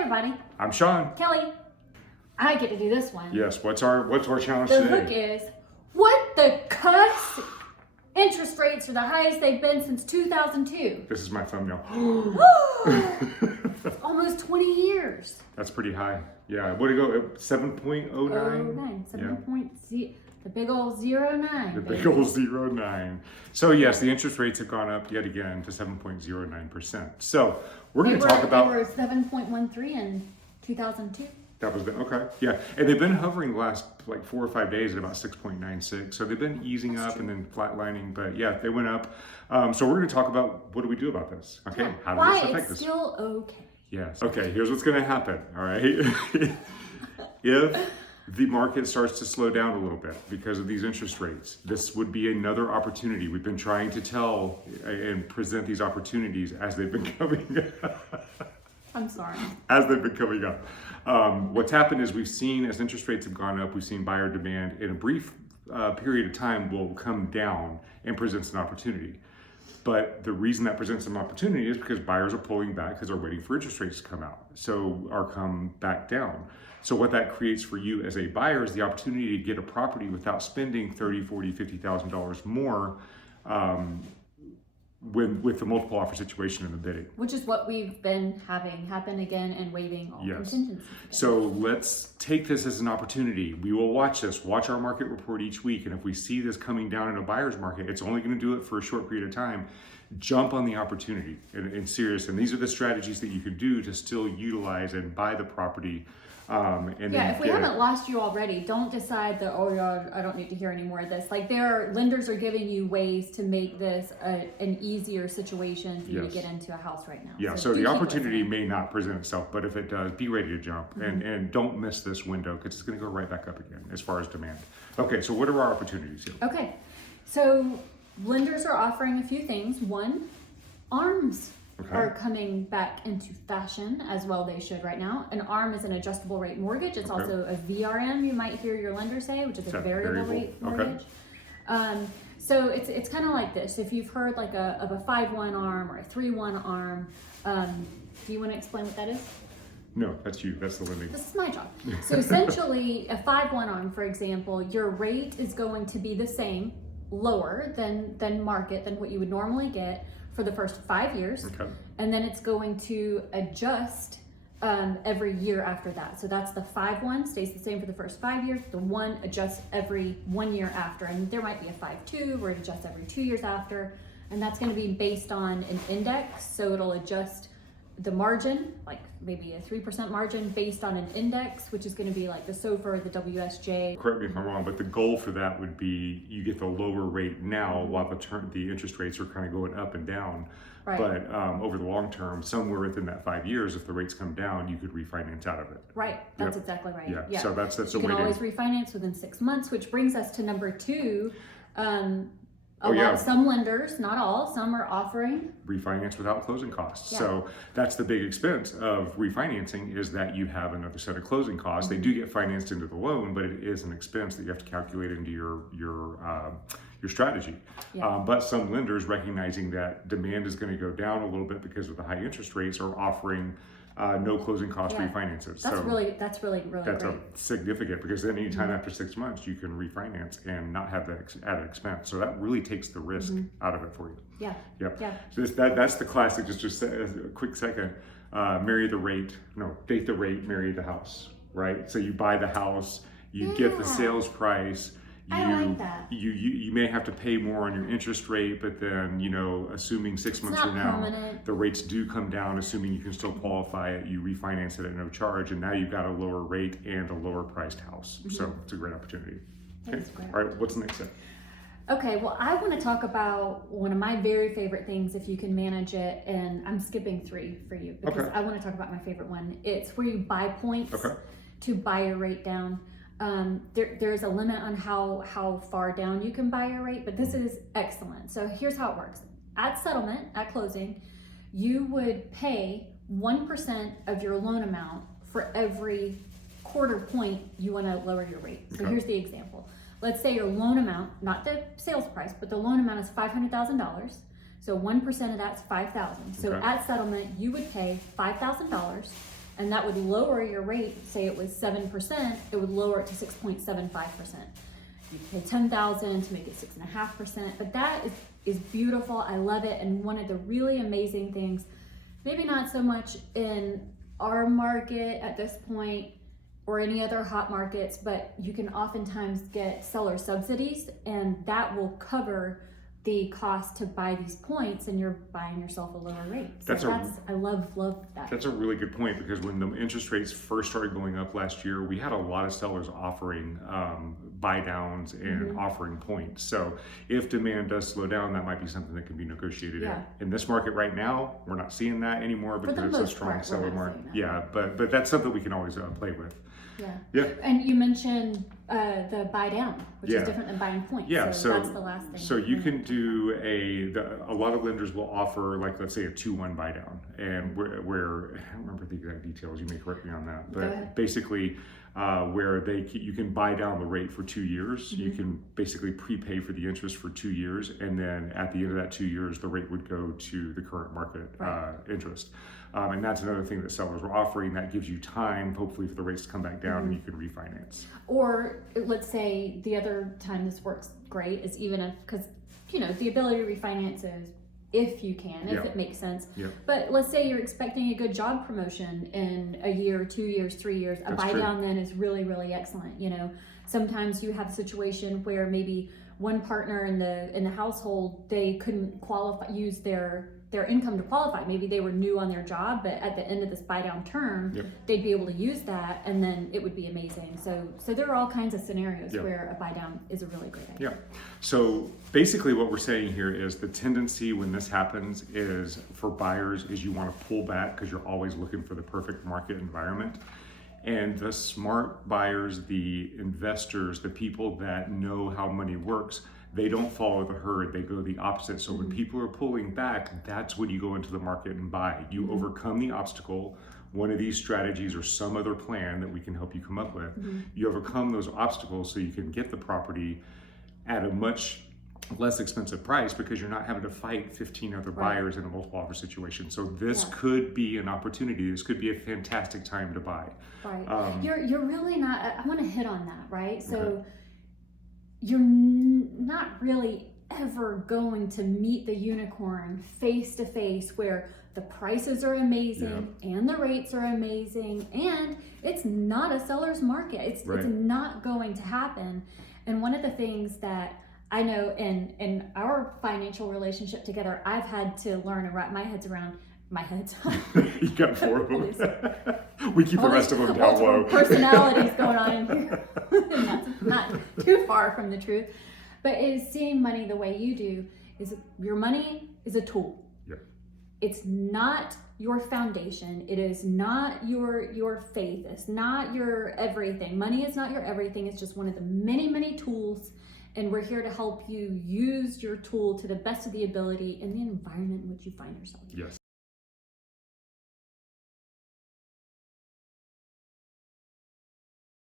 everybody. I'm Sean. Kelly. I get to do this one. Yes, what's our challenge The today? hook is, what the cuss interest rates are the highest they've been since 2002. This is my thumbnail. Almost 20 years. That's pretty high. Yeah, what did it go? 7.09? 09, 7.0, the big old 09. The big old 09. So yes, the interest rates have gone up yet again to 7.09%. So we're going to talk about... They were 7.13 in 2002. That was okay. Yeah, and they've been hovering the last like 4 or 5 days at about 6.96. So they've been easing That's up true. and then flatlining, but yeah, they went up. So we're going to talk about what do we do about this? Okay, Yeah. how Why does this affect it's us? still okay. Yes. Okay, here's what's going to happen. All right. If the market starts to slow down a little bit because of these interest rates, this would be another opportunity. We've been trying to tell and present these opportunities as they've been coming I'm sorry. as they've been coming up. What's happened is we've seen, as interest rates have gone up, we've seen buyer demand in a brief period of time will come down and presents an opportunity. But the reason that presents an opportunity is because buyers are pulling back because they're waiting for interest rates to come out, or come back down. So what that creates for you as a buyer is the opportunity to get a property without spending $30,000, $40,000, $50,000 more with the multiple offer situation in the bidding. Which is what we've been having happen again and waiving all Yes. contingencies. So let's take this as an opportunity. We will watch our market report each week. And if we see this coming down in a buyer's market, it's only going to do it for a short period of time. Jump on the opportunity in serious. And these are the strategies that you can do to still utilize and buy the property. And Yeah, then if we get it. haven't lost you already, don't decide that, oh yeah, I don't need to hear any more of this. Like lenders are giving you ways to make this an easier situation for you to Yes. get into a house right now. Yeah, so do the keep opportunity listening. may not present itself, but if it does, be ready to jump and don't miss this window because it's going to go right back up again as far as demand. Okay, so what are our opportunities here? Okay, so lenders are offering a few things. One, ARMs Okay. are coming back into fashion, as well they should right now. An ARM is an adjustable rate mortgage. It's Okay. also a VRM, you might hear your lender say, which is a Okay, variable variable. rate Okay. mortgage. So it's kind of like this. If you've heard like of a 5-1 ARM or a 3-1 ARM, do you want to explain what that is? No, that's you. That's the lending. This is my job. So essentially, a 5-1 ARM, for example, your rate is going to be the same, lower than market, than what you would normally get for the first 5 years. Okay. And then it's going to adjust every year after that. So that's the 5-1 stays the same for the first 5 years. The 1 adjusts every 1 year after. And there might be a 5-2 where it adjusts every 2 years after. And that's going to be based on an index. So it'll adjust the margin, like maybe a 3% margin based on an index, which is going to be like the SOFR, the WSJ. Correct me if I'm wrong, but the goal for that would be you get the lower rate now while the interest rates are kind of going up and down. Right. But over the long term, somewhere within that 5 years, if the rates come down, you could refinance out of it. Right, that's Yep. exactly right. Yeah. So that's You a can way always to. refinance within 6 months, which brings us to number 2. Yeah. Some lenders, not all, some are offering. Refinance without closing costs. Yeah. So that's the big expense of refinancing is that you have another set of closing costs. They do get financed into the loan, but it is an expense that you have to calculate into your strategy. Yeah. But some lenders, recognizing that demand is going to go down a little bit because of the high interest rates, are offering no closing cost Yeah. refinances. That's So really that's great. significant because then anytime after 6 months you can refinance and not have that added expense. So that really takes the risk out of it for you. Yeah. Yep. Yeah. So that's the classic. Just a quick second. Date the rate, marry the house. Right. So you buy the house, you get the Yeah. sales price. I like that. You may have to pay more on your interest rate, but then assuming 6 months not from now permanent. the rates do come down, assuming you can still qualify it, you refinance it at no charge, and now you've got a lower rate and a lower priced house. So it's a great opportunity. Okay. That's great. All right. What's the next step? Okay, well, I want to talk about one of my very favorite things if you can manage it, and I'm skipping 3 for you because Okay. I want to talk about my favorite one. It's where you buy points Okay. to buy your rate down. There's a limit on how far down you can buy your rate, but this is excellent. So here's how it works. At settlement, at closing, you would pay 1% of your loan amount for every quarter point you want to lower your rate. So Okay. here's the example. Let's say your loan amount, not the sales price, but the loan amount is $500,000. So 1% of that's $5,000. So Okay. at settlement, you would pay $5,000 and that would lower your rate. Say it was 7%, it would lower it to 6.75%. You pay $10,000 to make it 6.5%, but that is beautiful. I love it. And one of the really amazing things, maybe not so much in our market at this point or any other hot markets, but you can oftentimes get seller subsidies, and that will cover the cost to buy these points, and you're buying yourself a lower rate. So I love that. That's a really good point, because when the interest rates first started going up last year, we had a lot of sellers offering buy downs and offering points. So if demand does slow down, that might be something that can be negotiated in this market right now. We're not seeing that anymore because it's a strong seller market. Yeah, but that's something we can always play with. Yeah. And you mentioned the buy down, which is different than buying points. Yeah, so that's the last thing. So you can do a lot of lenders will offer, like, let's say a 2-1 buy down, and where I don't remember the exact details, you may correct me on that, but basically where you can buy down the rate for 2 years. You can basically prepay for the interest for 2 years, and then at the end of that 2 years, the rate would go to the current market interest. And that's another thing that sellers were offering. That gives you time, hopefully, for the rates to come back down and you can refinance. Or let's say the other time this works great is even if, because the ability to refinance is if you can, if it makes sense. But let's say you're expecting a good job promotion in a year, 2 years, 3 years. A buy down then is really, really excellent. Sometimes you have a situation where maybe one partner in the household, they couldn't use their income to qualify. Maybe they were new on their job, but at the end of this buy down term, they'd be able to use that, and then it would be amazing. So there are all kinds of scenarios where a buy down is a really great idea. So basically what we're saying here is the tendency when this happens is for buyers is you want to pull back because you're always looking for the perfect market environment. And the smart buyers, the investors, the people that know how money works, they don't follow the herd, they go the opposite. So when people are pulling back, that's when you go into the market and buy. You overcome the obstacle, one of these strategies or some other plan that we can help you come up with. You overcome those obstacles so you can get the property at a much less expensive price because you're not having to fight 15 other buyers in a multiple offer situation. So this could be an opportunity. This could be a fantastic time to buy. You're really not, I want to hit on that, right? So you're not really ever going to meet the unicorn face to face where the prices are amazing and the rates are amazing and it's not a seller's market. It's not going to happen. And one of the things that I know in our financial relationship together, I've had to learn and wrap my head around. You got 4 of them. We keep the rest of them down low. Personalities going on in here. That's not too far from the truth. But is seeing money the way you do, is your money is a tool. It's not your foundation. It is not your faith. It's not your everything. Money is not your everything. It's just one of the many, many tools. And we're here to help you use your tool to the best of the ability in the environment in which you find yourself.